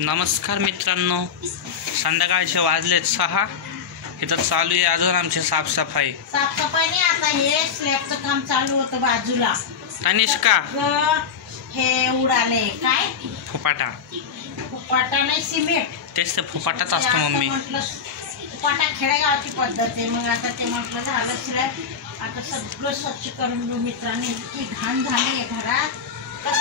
नमस्कार मित्रांनो, संध्याकाळचे वाजलेत 6. इथं चालू आहे अजून आमची साफसफाई. नाही, आता हे स्लॅबचं काम चालू होतं बाजूला. तनिष्का हे उडाले काय फुपाटा नाही सिमेंट. तेच ते फुपाटाच असतं मम्मी. फुपाटा खेडेगावची पद्धत आहे. मग आता ते म्हटलं झालं स्लॅब आता सगळं स्वच्छ करून घेऊ मित्रांनी. इतकी घाण झाली आहे घरात. कच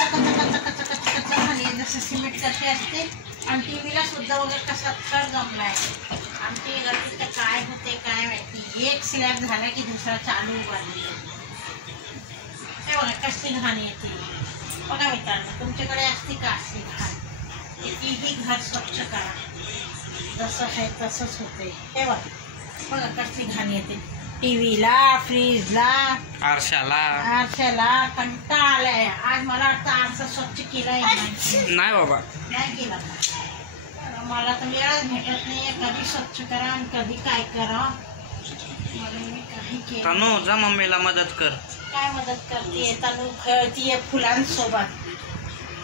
झाली जसं सिमेंट कसे असते. आणि टीव्हीला सुद्धा वगैरे कसा थर जमलाय. आमची घरात काय होते काय माहिती. एक स्लॅब झाला की दुसरा चालू उभारली. हे बघा कसली घाण येते. बघा मित्रांनो, तुमच्याकडे असते का असते घाण. कितीही घर स्वच्छ करा, जसं आहे तसंच होते. हे बघा कसली घाण येते. टीव्हीला, फ्रीजला, आरशाला कंटाळा आलाय. आज मला वाटतं आरसा स्वच्छ केलाय नाही बाबा, नाही केला. मला तर वेळच भेटत नाही कधी स्वच्छ करा आणि कधी काय करा. मला मी काही केलं. तनू जा मम्मीला मदत कर. काय मदत करते तनू? खेळतीये फुलांसोबत.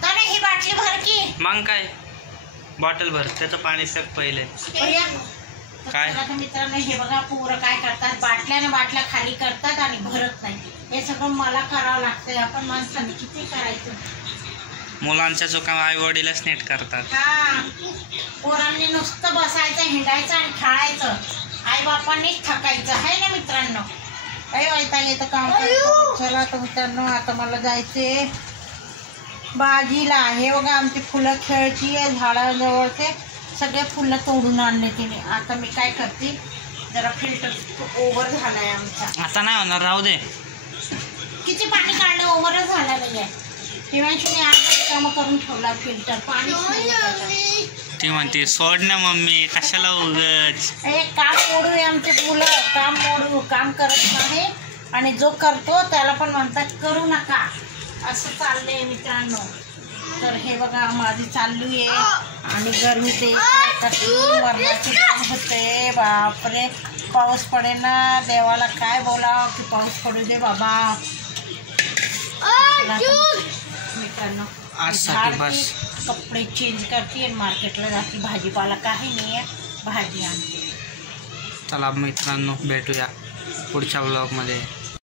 तनू ही बाटली भर की. मग काय बॉटल भर, त्याचं पाणी सग पहिले. काय मित्रांनो, हे बघा पोरं काय करतात, बाटल्या खाली करतात आणि भरत नाही. हे सगळं मला करावं लागतंय. आपण माणसाने किती करायचं. मुलांच्या चुका आई वडीलच नीट करतात. हा, पोरांनी नुसतं बसायचं, हिंडायचं आणि खेळायचं. आई बापांनीच थकायचं आहे ना मित्रांनो. काही वैता येतं काम. चला तर मित्रांनो, आता मला जायचे बाजीला. हे बघा आमची फुलं खेळची आहे. झाडाजवळचे सगळे फुलं तोडून आणले तिने. आता मी काय करते, जरा फिल्टर ओव्हर झालाय आमचा. आता नाही होणार, राहू दे. किती पाणी काढलं, ओव्हरच झाला नाहीये. शिवांशीने आज कामं करून ठेवला. फिल्टर पाणी ती म्हणते सोड ना मम्मी, कशाला उगाच. काम मोडू आमचे मुलं. काम करत नाही आणि जो करतो त्याला पण म्हणतात करू नका. असं चाललंय मित्रांनो. तर हे बघा माझी चालू आहे. आणि गरमी ते मरणाची गरम होते. बापरे, पाऊस पडे ना. देवाला काय बोलावं की पाऊस पडू दे बाबा. मित्रांनो, कपडे चेंज करते आणि मार्केटला जाते. भाजीपाला काही नाही आहे, भाजी आणते. चला मित्रांनो, भेटूया पुढच्या ब्लॉगमध्ये.